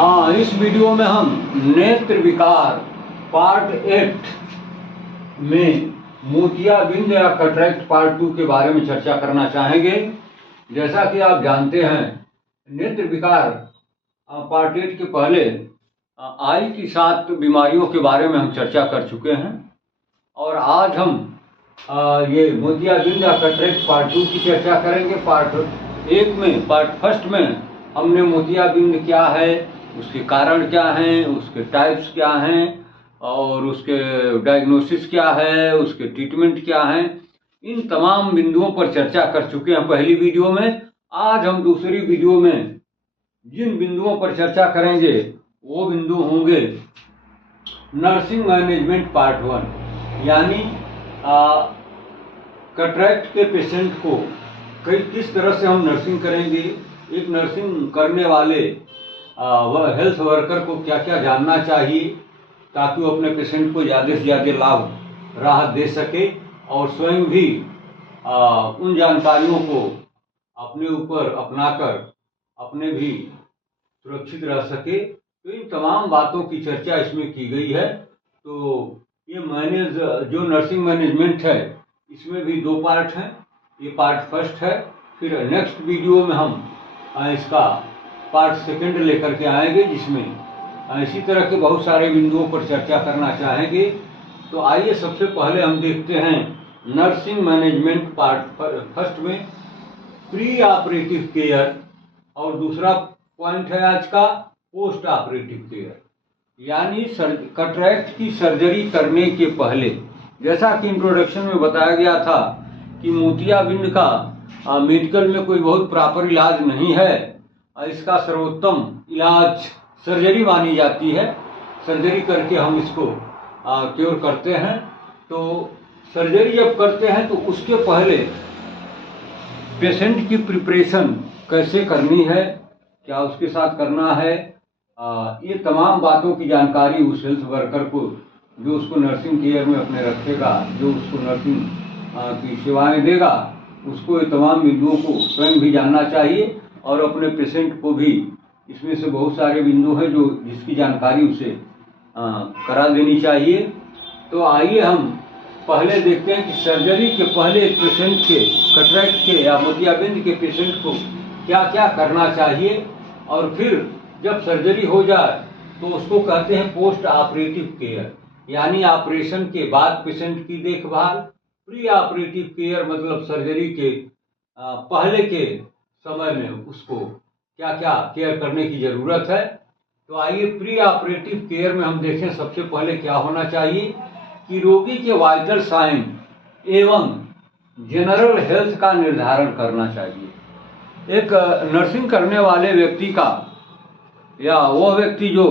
हाँ, इस वीडियो में हम नेत्र विकार पार्ट 8 में मोतियाबिंद या कैटरेक्ट पार्ट 2 के बारे में चर्चा करना चाहेंगे। जैसा कि आप जानते हैं, नेत्र विकार पार्ट 8 के पहले आई की 7 बीमारियों के बारे में हम चर्चा कर चुके हैं और आज हम ये मोतियाबिंद या कैटरेक्ट पार्ट 2 की चर्चा करेंगे। पार्ट फर्स्ट में हमने मोतियाबिंद क्या है, उसके कारण क्या हैं, उसके टाइप्स क्या हैं और उसके डायग्नोसिस क्या है, उसके ट्रीटमेंट क्या हैं, इन तमाम बिंदुओं पर चर्चा कर चुके हैं पहली वीडियो में। आज हम दूसरी वीडियो में जिन बिंदुओं पर चर्चा करेंगे वो बिंदु होंगे नर्सिंग मैनेजमेंट पार्ट 1, यानी कैटरेक्ट के पेशेंट को किस तरह से हम नर्सिंग करेंगे। एक नर्सिंग करने वाले वह हेल्थ वर्कर को क्या क्या जानना चाहिए ताकि वो अपने पेशेंट को ज़्यादा से ज़्यादा लाभ राहत दे सके और स्वयं भी उन जानकारियों को अपने ऊपर अपनाकर अपने भी सुरक्षित रह सके। तो इन तमाम बातों की चर्चा इसमें की गई है। तो ये जो नर्सिंग मैनेजमेंट है इसमें भी 2 पार्ट हैं। ये पार्ट फर्स्ट है, फिर नेक्स्ट वीडियो में हम इसका पार्ट सेकंड लेकर के आएंगे जिसमें इसी तरह के बहुत सारे बिंदुओं पर चर्चा करना चाहेंगे। तो आइए सबसे पहले हम देखते हैं नर्सिंग मैनेजमेंट पार्ट फर्स्ट में प्री ऑपरेटिव केयर और दूसरा पॉइंट है आज का पोस्ट ऑपरेटिव केयर, यानी कैटरेक्ट की सर्जरी करने के पहले। जैसा कि इंट्रोडक्शन में बताया गया था कि मोतियाबिंद का मेडिकल में कोई बहुत प्रॉपर इलाज नहीं है। इसका सर्वोत्तम इलाज सर्जरी मानी जाती है। सर्जरी करके हम इसको क्योर करते हैं। तो सर्जरी जब करते हैं तो उसके पहले पेशेंट की प्रिपरेशन कैसे करनी है, क्या उसके साथ करना है, ये तमाम बातों की जानकारी उस हेल्थ वर्कर को जो उसको नर्सिंग केयर में अपने रखेगा, जो उसको नर्सिंग की सेवाएं देगा, उसको ये तमाम बिंदुओं को स्वयं भी जानना चाहिए और अपने पेशेंट को भी। इसमें से बहुत सारे बिंदु हैं जो जिसकी जानकारी उसे करा देनी चाहिए। तो आइए हम पहले देखते हैं कि सर्जरी के पहले एक पेशेंट के कैटरेक्ट के या मोतियाबिंद के पेशेंट को क्या क्या करना चाहिए और फिर जब सर्जरी हो जाए तो उसको कहते हैं पोस्ट ऑपरेटिव केयर, यानी ऑपरेशन के बाद पेशेंट की देखभाल। प्री ऑपरेटिव केयर मतलब सर्जरी के पहले के समय में उसको क्या क्या केयर करने की ज़रूरत है। तो आइए प्री ऑपरेटिव केयर में हम देखें सबसे पहले क्या होना चाहिए कि रोगी के वाइटल साइन एवं जनरल हेल्थ का निर्धारण करना चाहिए। एक नर्सिंग करने वाले व्यक्ति का या वो व्यक्ति जो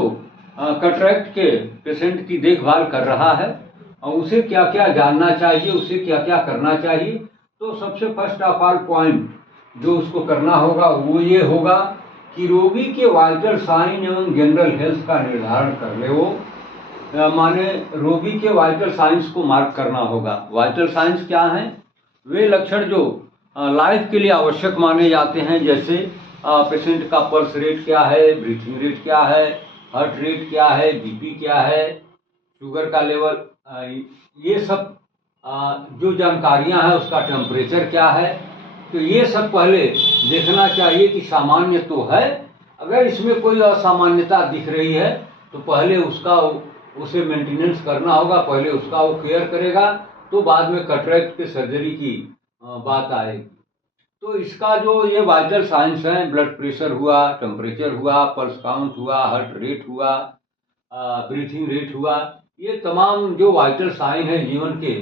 कैटरेक्ट के पेशेंट की देखभाल कर रहा है और उसे क्या क्या जानना चाहिए, उसे क्या क्या करना चाहिए। तो सबसे फर्स्ट ऑफ ऑल पॉइंट जो उसको करना होगा वो ये होगा कि रोगी के वाइटल साइन एवं जनरल हेल्थ का निर्धारण कर ले। वो माने रोगी के वाइटल साइंस को मार्क करना होगा। वाइटल साइंस क्या हैं? वे लक्षण जो लाइफ के लिए आवश्यक माने जाते हैं, जैसे पेशेंट का पल्स रेट क्या है, ब्रीथिंग रेट क्या है, हार्ट रेट क्या है, बीपी क्या है, शुगर का लेवल, ये सब जो जानकारियां हैं, उसका टेम्परेचर क्या है। तो ये सब पहले देखना चाहिए कि सामान्य तो है। अगर इसमें कोई असामान्यता दिख रही है तो पहले उसे मेंटेनेंस करना होगा, पहले उसका वो केयर करेगा, तो बाद में कैटरेक्ट के सर्जरी की बात आएगी। तो इसका जो ये वाइटल साइंस हैं, ब्लड प्रेशर हुआ, टेम्परेचर हुआ, पल्स काउंट हुआ, हार्ट रेट हुआ, ब्रीथिंग रेट हुआ, ये तमाम जो वाइटल साइन है जीवन के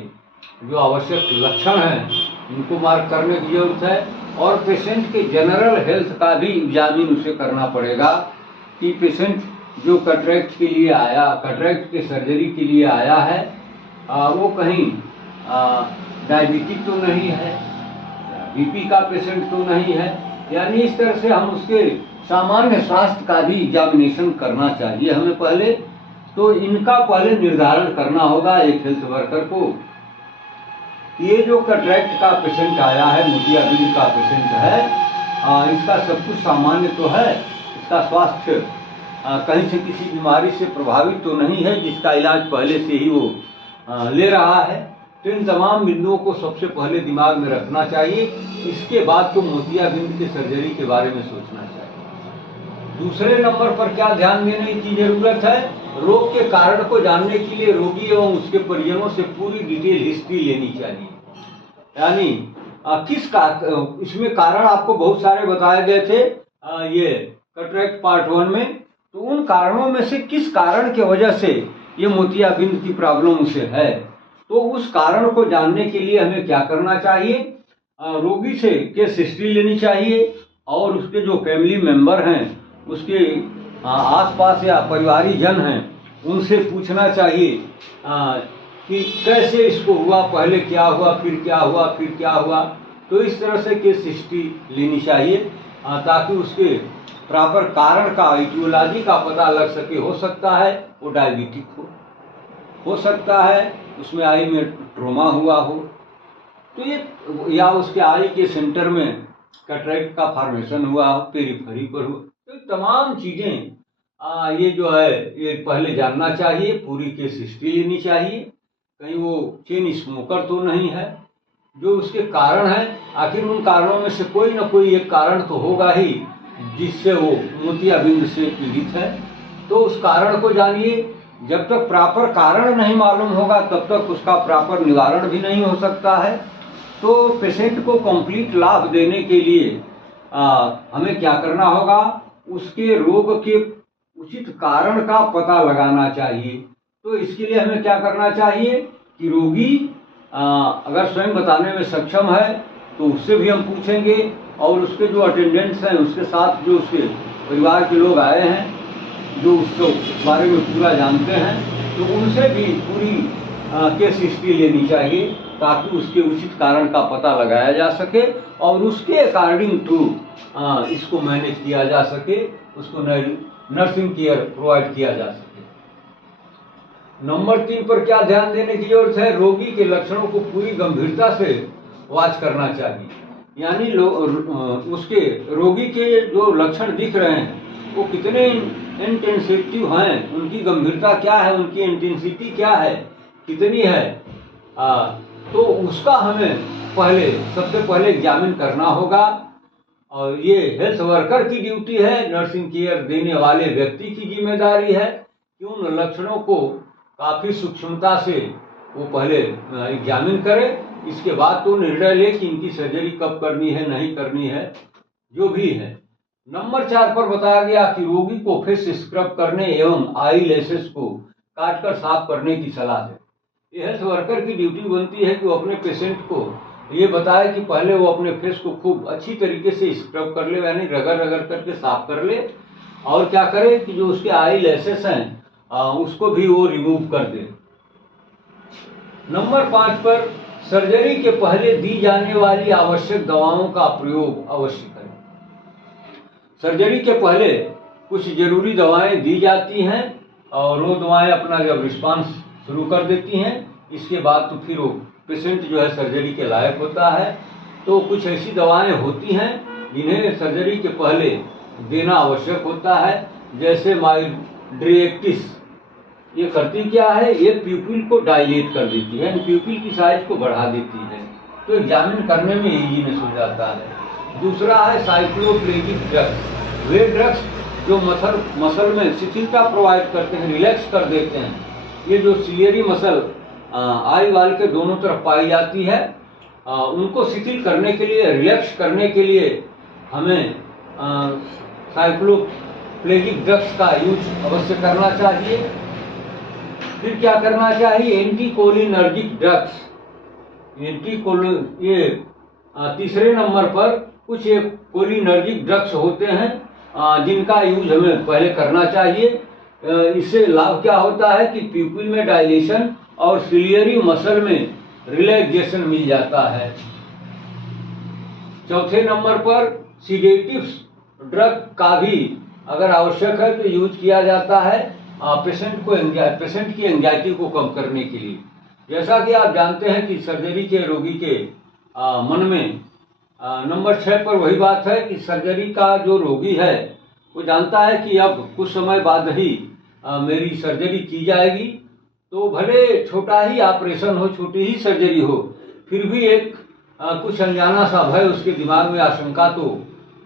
जो आवश्यक लक्षण हैं इनको मार्क करने की जरूरत है। और पेशेंट के जनरल हेल्थ का भी एग्जामिन उसे करना पड़ेगा कि पेशेंट जो कैटरेक्ट के लिए आया, कैटरेक्ट के सर्जरी के लिए आया है, वो कहीं डायबिटिक तो नहीं है, बीपी का पेशेंट तो नहीं है, यानी इस तरह से हम उसके सामान्य स्वास्थ्य का भी एग्जामिनेशन करना चाहिए हमें पहले। तो इनका पहले निर्धारण करना होगा एक हेल्थ वर्कर को। ये जो कैटरेक्ट का पेशेंट आया है, मोतियाबिंद का पेशेंट है, इसका सब कुछ सामान्य तो है, इसका स्वास्थ्य कहीं से किसी बीमारी से प्रभावित तो नहीं है जिसका इलाज पहले से ही वो ले रहा है। तो इन तमाम बिंदुओं को सबसे पहले दिमाग में रखना चाहिए। इसके बाद तो मोतियाबिंद के सर्जरी के बारे में सोचना चाहिए। दूसरे नंबर पर क्या ध्यान देने की जरूरत है, रोग के कारण को जानने के लिए रोगी एवं उसके परिजनों से पूरी डिटेल हिस्ट्री लेनी चाहिए। यानी इसमें कारण आपको बहुत सारे बताए गए थे ये कैटरेक्ट पार्ट 1 में। तो उन कारणों में से किस कारण की वजह से ये मोतियाबिंद की प्रॉब्लम उसे है, तो उस कारण को जानने के लिए हमें क्या करना चाहिए, रोगी से केस हिस्ट्री लेनी चाहिए और उसके जो फैमिली मेंबर हैं, उसके आसपास या परिवारी जन हैं, उनसे पूछना चाहिए कि कैसे इसको हुआ, पहले क्या हुआ, फिर क्या हुआ, फिर क्या हुआ। तो इस तरह से केस हिस्ट्री लेनी चाहिए ताकि उसके प्रॉपर कारण का, इटियोलॉजी का पता लग सके। हो सकता है वो डायबिटिक हो सकता है उसमें आई में ट्रोमा हुआ हो, तो ये या उसके आई के सेंटर में कैटरेक्ट का फॉर्मेशन हुआ हो, पेरिफेरी पर हो। तो तमाम चीज़ें ये जो है ये पहले जानना चाहिए, पूरी केस हिस्ट्री लेनी चाहिए। कहीं वो चेन स्मोकर तो नहीं है। जो उसके कारण है, आखिर उन कारणों में से कोई ना कोई एक कारण तो होगा ही जिससे वो मोतियाबिंद से पीड़ित है। तो उस कारण को जानिए। जब तक प्रॉपर कारण नहीं मालूम होगा तब तक उसका प्रॉपर निवारण भी नहीं हो सकता है। तो पेशेंट को कंप्लीट लाभ देने के लिए हमें क्या करना होगा, उसके रोग के उचित कारण का पता लगाना चाहिए। तो इसके लिए हमें क्या करना चाहिए कि रोगी अगर स्वयं बताने में सक्षम है तो उससे भी हम पूछेंगे, और उसके जो अटेंडेंट्स हैं, उसके साथ जो उसके परिवार के लोग आए हैं जो उसके बारे में पूरा जानते हैं, तो उनसे भी पूरी केस हिस्ट्री लेनी चाहिए ताकि उसके उचित कारण का पता लगाया जा सके और उसके अकॉर्डिंग टू इसको मैनेज किया जा सके, उसको नर्सिंग केयर प्रोवाइड किया जा सके। नंबर 3 पर क्या ध्यान देने की जरूरत है, रोगी के लक्षणों को पूरी गंभीरता से वॉच करना चाहिए। यानी उसके रोगी के जो लक्षण दिख रहे हैं वो कितने इंटेंसिव हैं, उनकी गंभीरता क्या है, उनकी इंटेंसिटी क्या है, कितनी है, तो उसका हमें सबसे पहले एग्जामिन करना होगा। और ये हेल्थ वर्कर की ड्यूटी है, नर्सिंग केयर देने वाले व्यक्ति की जिम्मेदारी है कि उन लक्षणों को काफ़ी सूक्ष्मता से वो पहले एग्जामिन करे। इसके बाद तो निर्णय ले कि इनकी सर्जरी कब करनी है, नहीं करनी है, जो भी है। नंबर 4 पर बताया गया कि रोगी को फेस स्क्रब करने एवं आई लैसेस को काटकर साफ करने की सलाह है। ये हेल्थ वर्कर की ड्यूटी बनती है कि वो अपने पेशेंट को ये बताए कि पहले वो अपने फेस को खूब अच्छी तरीके से स्क्रब कर ले, यानी रगड़ रगड़ करके साफ कर ले, और क्या करे कि जो उसके आई लैसेस हैं उसको भी वो रिमूव कर दे। नंबर 5 पर सर्जरी के पहले दी जाने वाली आवश्यक दवाओं का प्रयोग अवश्य करें। सर्जरी के पहले कुछ जरूरी दवाएं दी जाती हैं और वो दवाएं अपना जब रिस्पांस शुरू कर देती हैं, इसके बाद तो फिर वो पेशेंट जो है सर्जरी के लायक होता है। तो कुछ ऐसी दवाएं होती हैं जिन्हें सर्जरी के पहले देना आवश्यक होता है, जैसे माइड्रेक्टिस। ये करती क्या है, ये प्यूपिल को डायलेट कर देती है, प्यूपिल की साइज को बढ़ा देती है, तो एग्जामिन करने में इजीनेस हो जाता है। दूसरा है साइक्लोप्लेगिक ड्रग्स। वे ड्रग्स जो मसल में शिथिलता प्रोवाइड करते हैं, रिलैक्स कर देते हैं। ये जो सिलियरी मसल आई वाल के दोनों तरफ पाई जाती है, उनको शिथिल करने के लिए, रिलैक्स करने के लिए हमें साइक्लोप्लेगिक ड्रग्स का यूज अवश्य करना चाहिए। फिर क्या करना चाहिए, एंटीकोलिनर्जिक ड्रग्स। ये तीसरे नंबर पर कुछ कोलिनर्जिक ड्रग्स होते हैं जिनका यूज हमें पहले करना चाहिए। इससे लाभ क्या होता है कि प्यूपिल में डायलेशन और सिलियरी मसल में रिलैक्सेशन मिल जाता है। चौथे नंबर पर सीडेटिव्स ड्रग का भी अगर आवश्यक है तो यूज किया जाता है पेशेंट की एंजाइटी को कम करने के लिए। जैसा कि आप जानते हैं कि सर्जरी के रोगी के मन में नंबर 6 पर वही बात है कि सर्जरी का जो रोगी है वो जानता है कि अब कुछ समय बाद ही मेरी सर्जरी की जाएगी, तो भले छोटा ही ऑपरेशन हो, छोटी ही सर्जरी हो, फिर भी एक कुछ अनजाना सा भय उसके दिमाग में, आशंका तो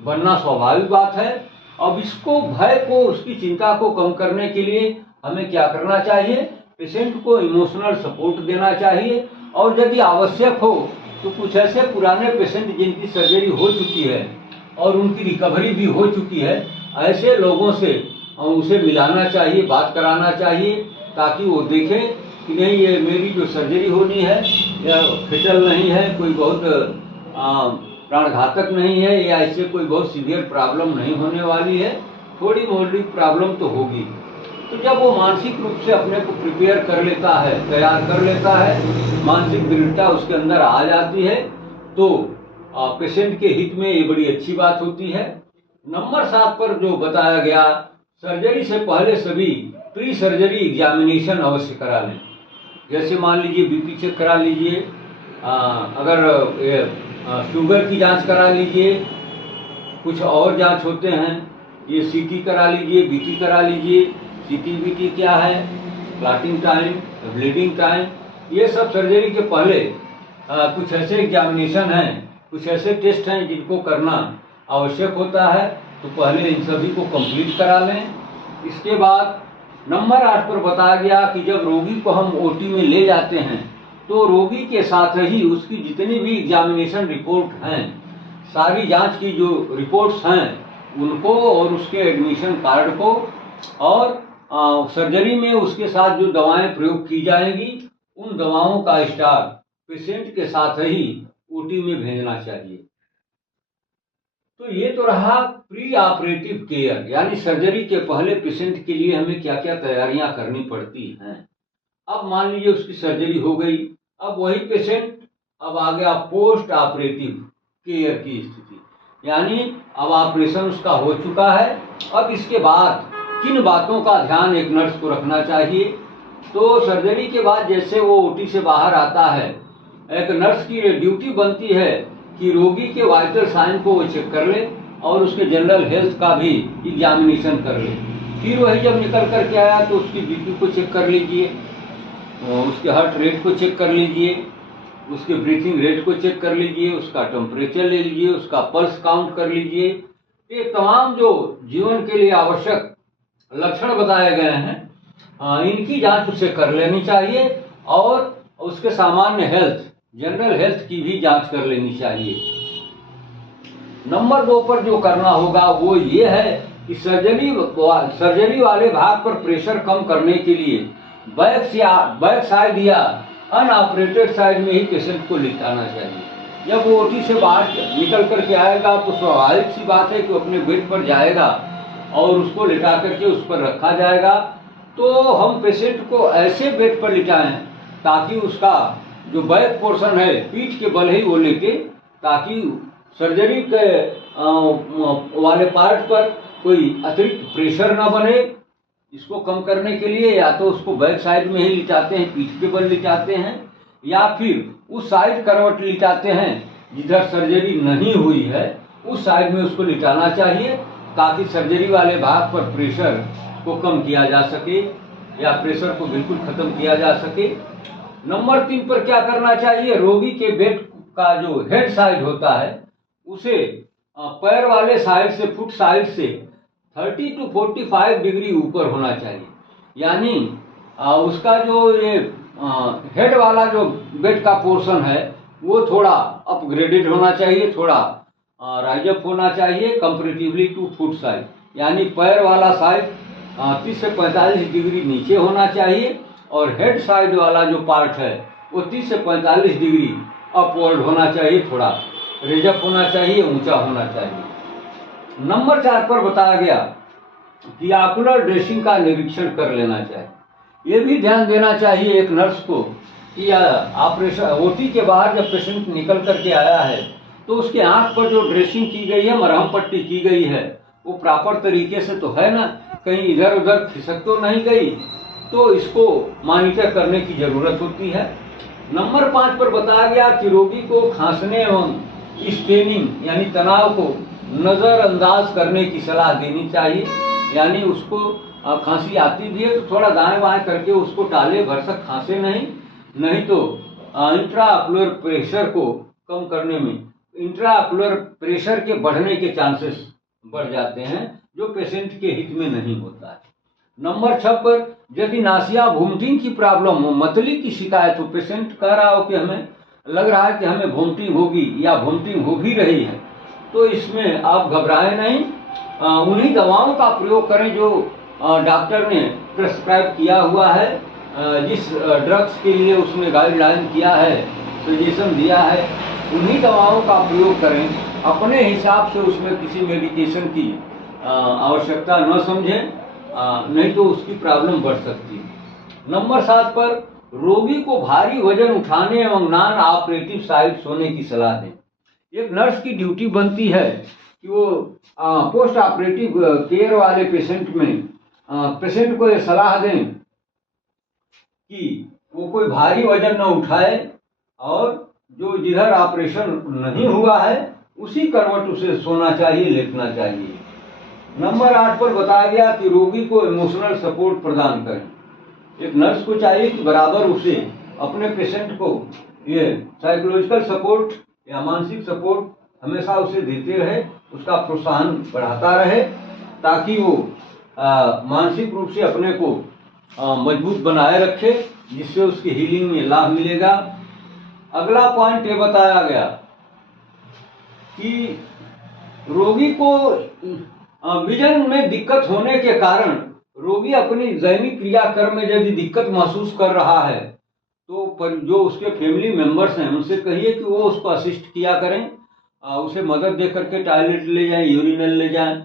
बनना स्वाभाविक बात है। अब इसको, भय को, उसकी चिंता को कम करने के लिए हमें क्या करना चाहिए? पेशेंट को इमोशनल सपोर्ट देना चाहिए, और यदि आवश्यक हो तो कुछ ऐसे पुराने पेशेंट जिनकी सर्जरी हो चुकी है और उनकी रिकवरी भी हो चुकी है, ऐसे लोगों से उसे मिलाना चाहिए, बात कराना चाहिए, ताकि वो देखें कि नहीं, ये मेरी जो सर्जरी होनी है या फेटल नहीं है, कोई बहुत प्राणघातक नहीं है, या ऐसे कोई बहुत सीवियर प्रॉब्लम नहीं होने वाली है, थोड़ी मोड़ी प्रॉब्लम तो होगी। तो जब वो मानसिक रूप से अपने को प्रिपेयर कर लेता है, तैयार कर लेता है, मानसिक दृढ़ता उसके अंदर आ जाती है, तो पेशेंट के हित में ये बड़ी अच्छी बात होती है। नंबर 7 पर जो बताया गया, सर्जरी से पहले सभी प्री सर्जरी एग्जामिनेशन अवश्य करा लें। जैसे मान लीजिए बीपी चेक करा लीजिए, अगर शुगर की जांच करा लीजिए, कुछ और जांच होते हैं, ये सीटी करा लीजिए, बीटी करा लीजिए। सीटी बीटी क्या है? क्लॉटिंग टाइम, ब्लीडिंग टाइम, ये सब सर्जरी के पहले कुछ ऐसे एग्जामिनेशन हैं, कुछ ऐसे टेस्ट हैं जिनको करना आवश्यक होता है, तो पहले इन सभी को कंप्लीट करा लें। इसके बाद नंबर 8 पर बताया गया कि जब रोगी को हम ओटी में ले जाते हैं, तो रोगी के साथ ही उसकी जितनी भी एग्जामिनेशन रिपोर्ट हैं, सारी जांच की जो रिपोर्ट्स हैं उनको, और उसके एडमिशन कार्ड को, और सर्जरी में उसके साथ जो दवाएं प्रयोग की जाएंगी, उन दवाओं का स्टॉक पेशेंट के साथ ही ओटी में भेजना चाहिए। तो ये तो रहा प्री ऑपरेटिव केयर, यानी सर्जरी के पहले पेशेंट के लिए हमें क्या क्या तैयारियां करनी पड़ती हैं। अब मान लीजिए उसकी सर्जरी हो गई, अब वही पेशेंट, अब आ गया पोस्ट ऑपरेटिव केयर की स्थिति, यानी अब ऑपरेशन उसका हो चुका है, अब इसके बाद किन बातों का ध्यान एक नर्स को रखना चाहिए। तो सर्जरी के बाद जैसे वो ओटी से बाहर आता है, एक नर्स की ड्यूटी बनती है कि रोगी के वाइटल साइन को वो चेक कर ले और उसके जनरल हेल्थ का भी एग्जामिनेशन कर ले। फिर वही जब निकल करके आया तो उसकी बीपी को चेक कर लीजिए, उसके हार्ट रेट को चेक कर लीजिए, उसके ब्रीथिंग रेट को चेक कर लीजिए, उसका टेम्परेचर ले लीजिए, उसका पल्स काउंट कर लीजिए। ये तमाम जो जीवन के लिए आवश्यक लक्षण बताए गए हैं, इनकी जांच उसे कर लेनी चाहिए, और उसके सामान्य हेल्थ, जनरल हेल्थ की भी जांच कर लेनी चाहिए। नंबर 2 पर जो करना होगा वो ये है कि सर्जरी वाले भाग पर प्रेशर कम करने के लिए बैक साइड या अनऑपरेटेड साइड में ही पेशेंट को लिटाना चाहिए। जब वो ओटी से बाहर निकल करके आएगा तो स्वाभाविक सी बात है कि वो अपने बेड पर जाएगा और उसको लिटा करके उस पर रखा जाएगा। तो हम पेशेंट को ऐसे बेड पर लिटाएं ताकि उसका जो बैक पोर्शन है, पीठ के बल ही वो लेके, ताकि सर्जरी के वाले पार्ट पर कोई अतिरिक्त प्रेशर ना बने। इसको कम करने के लिए या तो उसको बैक साइड में ही लिटाते हैं, पीठ के बल लिटाते हैं, या फिर उस साइड करवट लिटाते हैं जिधर सर्जरी नहीं हुई है, उस साइड में उसको लिटाना चाहिए, ताकि सर्जरी वाले भाग पर प्रेशर को कम किया जा सके या प्रेशर को बिल्कुल खत्म किया जा सके। नंबर 3 पर क्या करना चाहिए? रोगी के बेड का जो हेड साइड होता है उसे पैर वाले साइड से, फुट साइड से 30 to 45 डिग्री ऊपर होना चाहिए, यानी उसका जो ये हेड वाला जो बेड का पोर्शन है वो थोड़ा अपग्रेडेड होना चाहिए, थोड़ा राइजअप होना चाहिए कंपैरेटिवली टू फुट साइड, यानी पैर वाला साइड 30 से 45 डिग्री नीचे होना चाहिए, और हेड साइड वाला जो पार्ट है वो 30 से 45 डिग्री अपवर्ड होना चाहिए, थोड़ा रेजअप होना चाहिए, ऊंचा होना चाहिए। नंबर 4 पर बताया गया कि ऑकुलर ड्रेसिंग का निरीक्षण कर लेना चाहिए। ये भी ध्यान देना चाहिए एक नर्स को कि ऑपरेशन ओटी के बाहर जब पेशेंट निकल करके आया है तो उसके आंख पर जो ड्रेसिंग की गई है, मरहम पट्टी की गई है, वो प्रॉपर तरीके से तो है ना, कहीं इधर उधर खिसक तो नहीं गई, तो इसको मॉनिटर करने की जरूरत होती है। नंबर 5 पर बताया गया कि रोगी को खांसने एवं स्ट्रेनिंग यानी तनाव को नज़रअंदाज करने की सलाह देनी चाहिए। यानी उसको खांसी आती भी है तो थोड़ा दाएं बाएं करके उसको टाले, भरसक खांसे नहीं। नहीं तो इंट्राऑक्यूलर प्रेशर को कम करने में इंट्राऑक्यूलर प्रेशर के बढ़ने के चांसेस बढ़ जाते हैं, जो पेशेंट के हित में नहीं होता है। नंबर 6 पर यदि नासिया वोमिटिंग की प्रॉब्लम हो, मतली की शिकायत हो, पेशेंट कह रहा हो कि हमें लग रहा है कि हमें वोमिटिंग होगी या वोमिटिंग हो भी रही है, तो इसमें आप घबराएं नहीं। उन्हीं दवाओं का प्रयोग करें जो डॉक्टर ने प्रिस्क्राइब किया हुआ है, जिस ड्रग्स के लिए उसने गाइडलाइन किया है, सजेशन दिया है, उन्हीं दवाओं का प्रयोग करें। अपने हिसाब से उसमें किसी मेडिकेशन की आवश्यकता न समझें, नहीं तो उसकी प्रॉब्लम बढ़ सकती है। नंबर 7 पर रोगी को भारी वजन उठाने एवं नॉन ऑपरेटिव साइड सोने की सलाह दें। एक नर्स की ड्यूटी बनती है कि वो पोस्ट ऑपरेटिव केयर वाले पेशेंट को ये सलाह दें कि वो कोई भारी वजन न उठाए और जो जिधर ऑपरेशन नहीं हुआ है उसी करवट उसे सोना चाहिए, लेटना चाहिए। नंबर 8 पर बताया गया कि रोगी को इमोशनल सपोर्ट प्रदान करें। एक नर्स को चाहिए कि बराबर उसे अपने पेशेंट को ये साइकोलॉजिकल सपोर्ट या मानसिक सपोर्ट हमेशा उसे देते रहे, उसका प्रोत्साहन बढ़ाता रहे, ताकि वो मानसिक रूप से अपने को मजबूत बनाए रखे, जिससे उसकी हीलिंग में लाभ मिलेगा। अगला पॉइंट ये बताया गया कि रोगी को विजन में दिक्कत होने के कारण रोगी अपनी दैनिक क्रियाक्रम में यदि दिक्कत महसूस कर रहा है तो जो उसके फैमिली मेंबर्स हैं उनसे कहिए कि वो उसको असिस्ट किया करें, उसे मदद दे करके टॉयलेट ले जाएं, यूरिनल ले जाएं,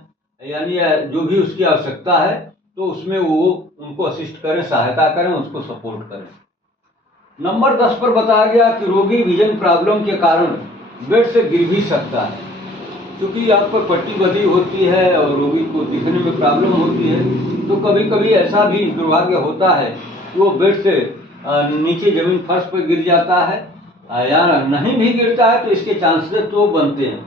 यानी जो भी उसकी आवश्यकता है तो उसमें वो उनको असिस्ट करें, सहायता करें, उसको सपोर्ट करें। नंबर 10 पर बताया गया कि रोगी विजन प्रॉब्लम के कारण बेड से गिर भी सकता है। क्योंकि आँख पर पट्टी बंधी होती है और रोगी को दिखने में प्रॉब्लम होती है, तो कभी कभी ऐसा भी दुर्भाग्य होता है कि वो बेड से नीचे जमीन फर्श पर गिर जाता है, या नहीं भी गिरता है तो इसके चांसेस तो बनते हैं।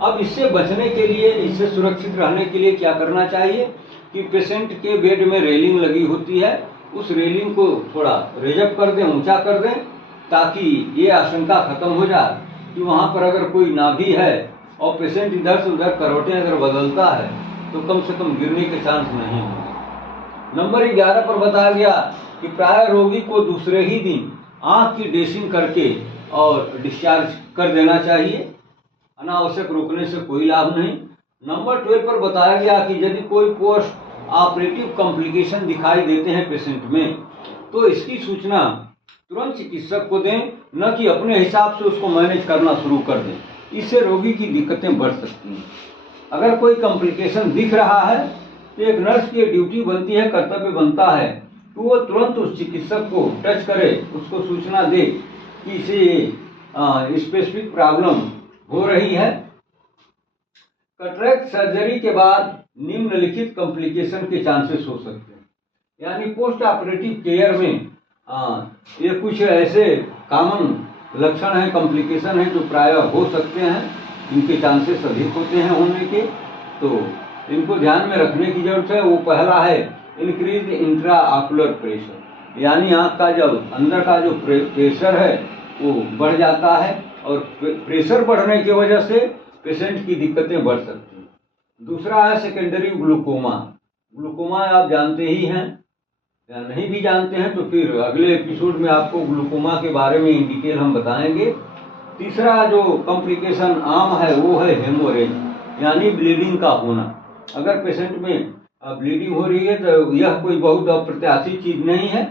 अब इससे बचने के लिए, इससे सुरक्षित रहने के लिए क्या करना चाहिए कि पेशेंट के बेड में रेलिंग लगी होती है, उस रेलिंग को थोड़ा रेजअप कर दें, ऊंचा कर दें, ताकि ये आशंका खत्म हो जाए कि वहाँ पर अगर कोई नाभि है और पेशेंट इधर से उधर करवटें अगर बदलता है तो कम से कम गिरने के चांस नहीं होंगे। नंबर 11 पर बताया गया कि प्राय रोगी को दूसरे ही दिन आँख की ड्रेसिंग करके और डिस्चार्ज कर देना चाहिए, अनावश्यक रोकने से कोई लाभ नहीं। नंबर 12 पर बताया गया कि यदि कोई पोस्ट ऑपरेटिव कॉम्प्लिकेशन दिखाई देते हैं पेशेंट में तो इसकी सूचना तुरंत चिकित्सक को दें, न कि अपने हिसाब से उसको मैनेज करना शुरू कर दें। इससे रोगी की दिक्कतें बढ़ सकती हैं। अगर कोई कॉम्प्लिकेशन दिख रहा है तो एक नर्स की ड्यूटी बनती है, कर्तव्य बनता है कि वो तुरंत उस चिकित्सक को टच करे, उसको सूचना दे कि इसे स्पेसिफिक प्रॉब्लम हो रही है। कैटरेक्ट सर्जरी के बाद निम्नलिखित कॉम्प्लिकेशन के चांसेस हो सकते हैं। यानी पोस्ट ऑपरेटिव केयर में ये कुछ ऐसे कॉमन लक्षण हैं, कॉम्प्लिकेशन हैं जो प्राय हो सकते हैं, इनके चांसेस अधिक होते हैं होने के, तो इनको ध्यान में रखने की जरूरत है। वो पहला है इंक्रीज इंट्राऑक्यूलर प्रेशर, यानी आँख का जब अंदर का जो प्रेशर है वो बढ़ जाता है और प्रेशर बढ़ने की वजह से पेशेंट की दिक्कतें बढ़ सकती हैं। दूसरा है सेकेंडरी ग्लूकोमा। ग्लूकोमा आप जानते ही हैं, या नहीं भी जानते हैं तो फिर अगले एपिसोड में आपको ग्लूकोमा के बारे में इन डिटेल हम बताएंगे। तीसरा जो कॉम्प्लिकेशन आम है वो है हेमोरेज, यानी ब्लीडिंग का होना। अगर पेशेंट में ब्लीडिंग हो रही है तो यह कोई बहुत अप्रत्याशित चीज नहीं है।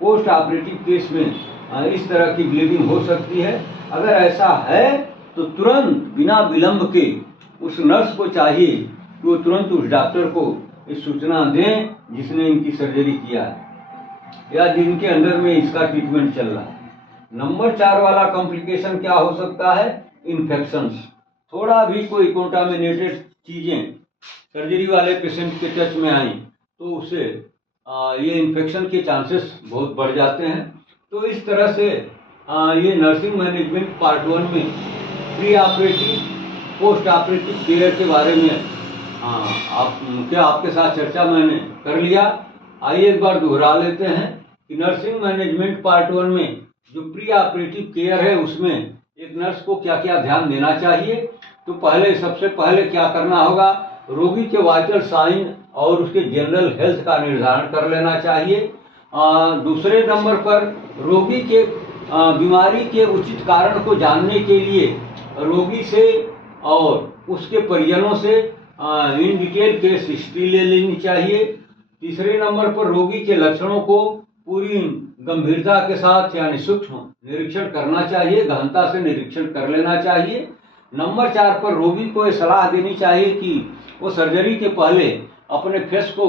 पोस्ट ऑपरेटिव केस में इस तरह की ब्लीडिंग हो सकती है। अगर ऐसा है तो तुरंत बिना विलंब के उस नर्स को चाहिए कि वो तुरंत उस डॉक्टर को इस सूचना दें जिसने इनकी सर्जरी किया है या जिनके अंडर में इसका ट्रीटमेंट चल रहा है। नंबर 4 वाला कॉम्प्लिकेशन क्या हो सकता है? इन्फेक्शंस। थोड़ा भी कोई कंटामिनेटेड चीजें सर्जरी वाले पेशेंट के टच में आई तो उससे ये इन्फेक्शन के चांसेस बहुत बढ़ जाते हैं। तो इस तरह से ये नर्सिंग मैनेजमेंट पार्ट 1 में pre operative, post operative care के बारे में आपके साथ चर्चा मैंने कर लिया। आइए एक बार दोहरा लेते हैं कि नर्सिंग मैनेजमेंट पार्ट 1 में जो प्री ऑपरेटिव केयर है उसमें एक नर्स को क्या क्या ध्यान देना चाहिए। तो सबसे पहले क्या करना होगा, रोगी के वाइटल साइन और उसके जनरल हेल्थ का निर्धारण कर लेना चाहिए। दूसरे नंबर पर रोगी के बीमारी के उचित कारण को जानने के लिए रोगी से और उसके परिजनों से इन डिटेल केस हिस्ट्री ले लेनी चाहिए। तीसरे नंबर पर रोगी के लक्षणों को पूरी गंभीरता के साथ यानी सूक्ष्म निरीक्षण करना चाहिए, गहनता से निरीक्षण कर लेना चाहिए। नंबर 4 पर रोगी को यह सलाह देनी चाहिए कि वो सर्जरी के पहले अपने फेस को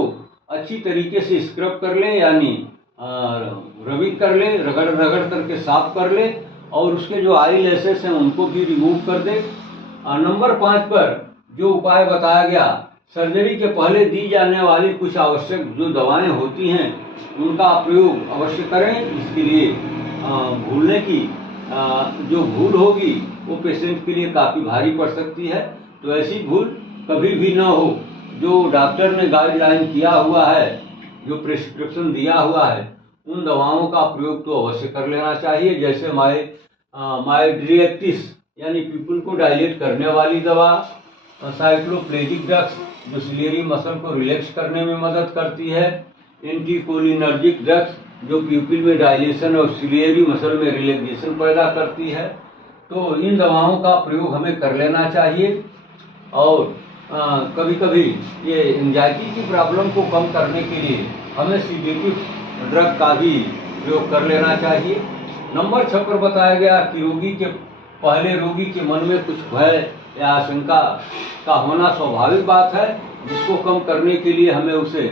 अच्छी तरीके से स्क्रब कर ले, यानी रबिंग कर ले, रगड़ रगड़ करके साफ कर ले और उसके जो आई लैसेस हैं उनको भी रिमूव कर दे। नंबर 5 पर जो उपाय बताया गया, सर्जरी के पहले दी जाने वाली कुछ आवश्यक जो दवाएं होती हैं उनका प्रयोग अवश्य करें। इसके लिए भूलने की जो भूल होगी वो पेशेंट के लिए काफ़ी भारी पड़ सकती है, तो ऐसी भूल कभी भी न हो। जो डॉक्टर ने गाइडलाइन किया हुआ है, जो प्रिस्क्रिप्शन दिया हुआ है, उन दवाओं का प्रयोग तो अवश्य कर लेना चाहिए। जैसे माइड्रिएक्टिस यानी पीपल को डायलेट करने वाली दवा, साइक्लोप्लेजिक ड्रग्स जो सिलियरी मसल को रिलैक्स करने में मदद करती है, एंटीकोलिनर्जिक ड्रग्स जो प्यूपिल में डायलेशन और सिलियरी मसल में रिलैक्सेशन पैदा करती है। तो इन दवाओं का प्रयोग हमें कर लेना चाहिए। और कभी कभी ये एंजाइटी की प्रॉब्लम को कम करने के लिए हमें सीडेटिव ड्रग का भी प्रयोग कर लेना चाहिए। नंबर 6 पर बताया गया कि रोगी के मन में कुछ भय या आशंका का होना स्वाभाविक बात है, जिसको कम करने के लिए हमें उसे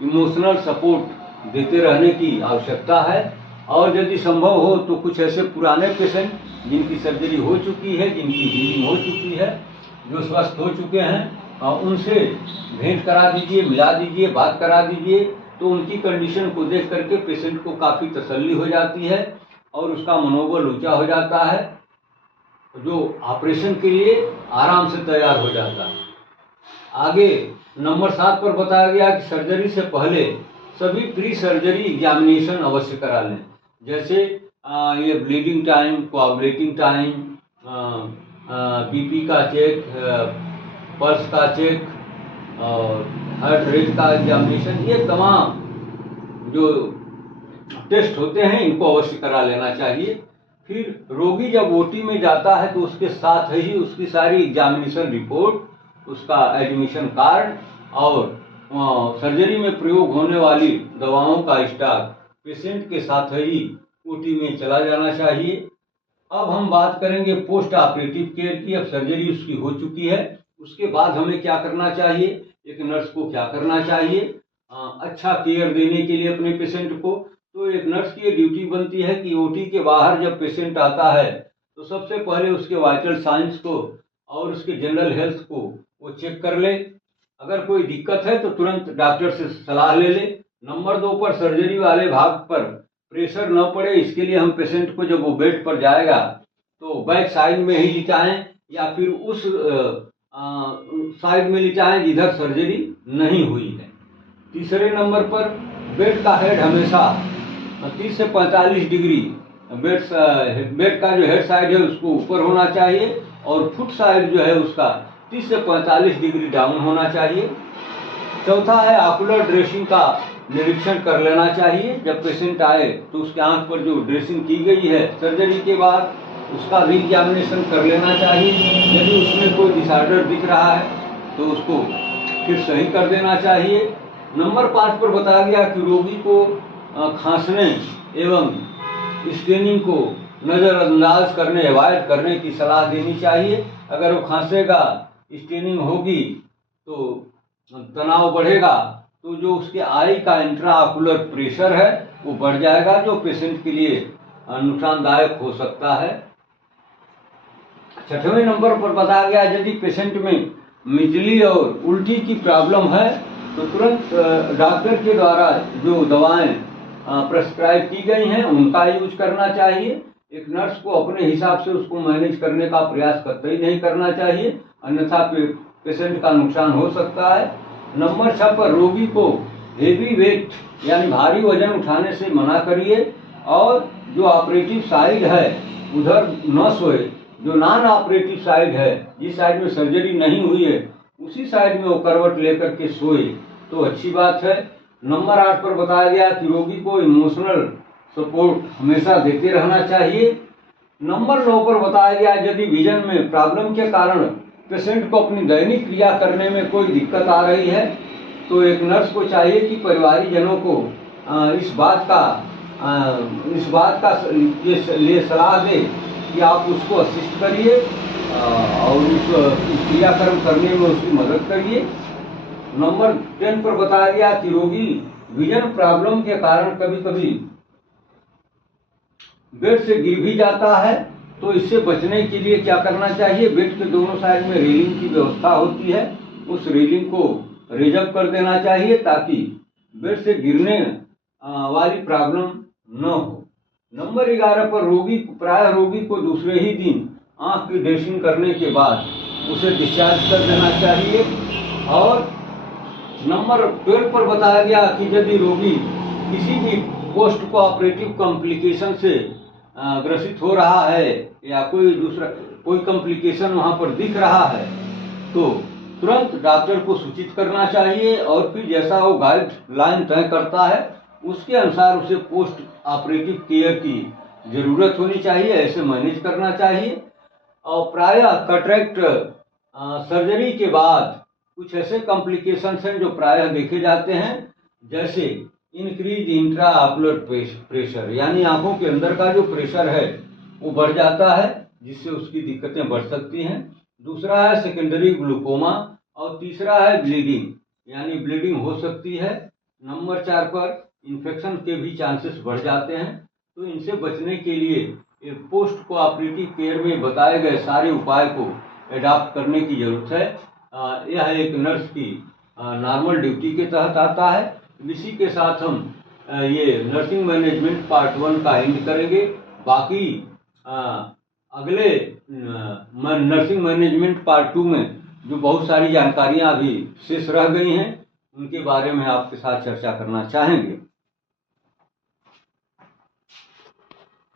इमोशनल सपोर्ट देते रहने की आवश्यकता है। और यदि संभव हो तो कुछ ऐसे पुराने पेशेंट जिनकी सर्जरी हो चुकी है, जिनकी हीलिंग हो चुकी है, जो स्वस्थ हो चुके हैं, उनसे भेंट करा दीजिए, मिला दीजिए, बात करा दीजिए। तो उनकी कंडीशन को देख करके पेशेंट को काफ़ी तसल्ली हो जाती है और उसका मनोबल ऊंचा हो जाता है, जो ऑपरेशन के लिए आराम से तैयार हो जाता है। आगे नंबर 7 पर बताया गया कि सर्जरी से पहले सभी प्री सर्जरी एग्जामिनेशन अवश्य करा लें। जैसे ये bleeding time, coagulating time, BP का चेक, पल्स का चेक और हार्ट रेट का एग्जामिनेशन, ये तमाम जो टेस्ट होते हैं इनको अवश्य करा लेना चाहिए। फिर रोगी जब ओटी में जाता है तो उसके साथ ही उसकी सारी एग्जामिनेशन रिपोर्ट, उसका एडमिशन कार्ड और सर्जरी में प्रयोग होने वाली दवाओं का स्टॉक पेशेंट के साथ ही ओटी में चला जाना चाहिए। अब हम बात करेंगे पोस्ट ऑपरेटिव केयर की। अब सर्जरी उसकी हो चुकी है, उसके बाद हमें क्या करना चाहिए, एक नर्स को क्या करना चाहिए अच्छा केयर देने के लिए अपने पेशेंट को। तो एक नर्स की ड्यूटी बनती है कि ओटी के बाहर जब पेशेंट आता है तो सबसे पहले उसके वाइटल साइंस को और उसके जनरल हेल्थ को वो चेक कर ले। अगर कोई दिक्कत है तो तुरंत डॉक्टर से सलाह ले ले। नंबर 2 पर सर्जरी वाले भाग पर प्रेशर न पड़े, इसके लिए हम पेशेंट को जब वो बेड पर जाएगा तो बैक साइड में ही लिटाएं या फिर उस साइड में लिटाएं जिधर सर्जरी नहीं हुई है। तीसरे नंबर पर बेड का हेड हमेशा 30 से 45 डिग्री बेड का जो हेड साइड है उसको ऊपर होना चाहिए और फुट साइड जो है उसका 30 से 45 डिग्री डाउन होना चाहिए। चौथा है ऑकुलर ड्रेसिंग का निरीक्षण कर लेना चाहिए। जब पेशेंट आए तो उसके आंख पर जो ड्रेसिंग की गई है सर्जरी के बाद उसका भी एग्जामिनेशन कर लेना चाहिए। यदि उसमें कोई डिसऑर्डर दिख रहा है तो उसको फिर सही कर देना चाहिए। नंबर 5 पर बताया गया कि रोगी को खांसने एवं स्टेनिंग को नज़रअंदाज करने, अवॉइड करने की सलाह देनी चाहिए। अगर वो खांसेगा, स्टेनिंग होगी तो तनाव बढ़ेगा, तो जो उसके आई का इंट्राऑकुलर प्रेशर है वो बढ़ जाएगा, जो पेशेंट के लिए नुकसानदायक हो सकता है। 6वें नंबर पर बताया गया यदि पेशेंट में मिजली और उल्टी की प्रॉब्लम है तो तुरंत डॉक्टर के द्वारा जो दवाएं प्रेस्क्राइब की गई हैं उनका यूज करना चाहिए। एक नर्स को अपने हिसाब से उसको मैनेज करने का प्रयास कतई नहीं करना चाहिए, अन्यथा पेशेंट का नुकसान हो सकता है। नंबर 6 पर रोगी को हेवी वेट यानी भारी वजन उठाने से मना करिए और जो ऑपरेटिव साइड है उधर न सोए। जो नॉन ऑपरेटिव साइड है, जिस साइड में सर्जरी नहीं हुई है, उसी साइड में वो करवट लेकर के सोए तो अच्छी बात है। नंबर 8 पर बताया गया कि रोगी को इमोशनल सपोर्ट हमेशा देते रहना चाहिए। नंबर 9 पर बताया गया यदि विजन में प्रॉब्लम के कारण पेशेंट को अपनी दैनिक क्रिया करने में कोई दिक्कत आ रही है तो एक नर्स को चाहिए कि परिवारीजनों को इस बात का लिए सलाह दे कि आप उसको असिस्ट करिए और उस क्रियाक्रम करने में उसकी मदद करिए। नंबर 10 पर बताया गया कि रोगी विजन प्रॉब्लम के कारण कभी कभी बेड से गिर भी जाता है तो इससे बचने के लिए क्या करना चाहिए, बेड के दोनों साइड में रेलिंग की व्यवस्था होती है, उस रेलिंग को रेजअप कर देना चाहिए ताकि बेड से गिरने वाली प्रॉब्लम न हो। नंबर 11 पर प्राय रोगी को दूसरे ही दिन आंख की ड्रेसिंग करने के बाद उसे डिस्चार्ज कर देना चाहिए। और नंबर 12 पर बताया गया कि यदि रोगी किसी भी पोस्ट कोऑपरेटिव कॉम्प्लिकेशन से ग्रसित हो रहा है या कोई कॉम्प्लिकेशन वहां पर दिख रहा है तो तुरंत डॉक्टर को सूचित करना चाहिए और फिर जैसा वो गाइडलाइन तय करता है उसके अनुसार उसे पोस्ट ऑपरेटिव केयर की जरूरत होनी चाहिए, ऐसे मैनेज करना चाहिए। और प्रायः कैटरेक्ट सर्जरी के बाद कुछ ऐसे कॉम्प्लिकेशंस हैं जो प्रायः देखे जाते हैं, जैसे इंक्रीज इंट्रा ऑक्यूलर प्रेशर यानी आंखों के अंदर का जो प्रेशर है वो बढ़ जाता है जिससे उसकी दिक्कतें बढ़ सकती हैं। दूसरा है सेकेंडरी ग्लूकोमा और तीसरा है ब्लीडिंग यानी ब्लीडिंग हो सकती है। नंबर 4 पर इन्फेक्शन के भी चांसेस बढ़ जाते हैं, तो इनसे बचने के लिए पोस्ट कोऑपरेटिव केयर में बताए गए सारे उपाय को एडॉप्ट करने की जरूरत है। यह एक नर्स की नॉर्मल ड्यूटी के तहत आता है। इसी के साथ हम ये नर्सिंग मैनेजमेंट पार्ट 1 का एंड करेंगे। बाकी अगले नर्सिंग मैनेजमेंट पार्ट 2 में जो बहुत सारी जानकारियां अभी शेष रह गई हैं उनके बारे में आपके साथ चर्चा करना चाहेंगे।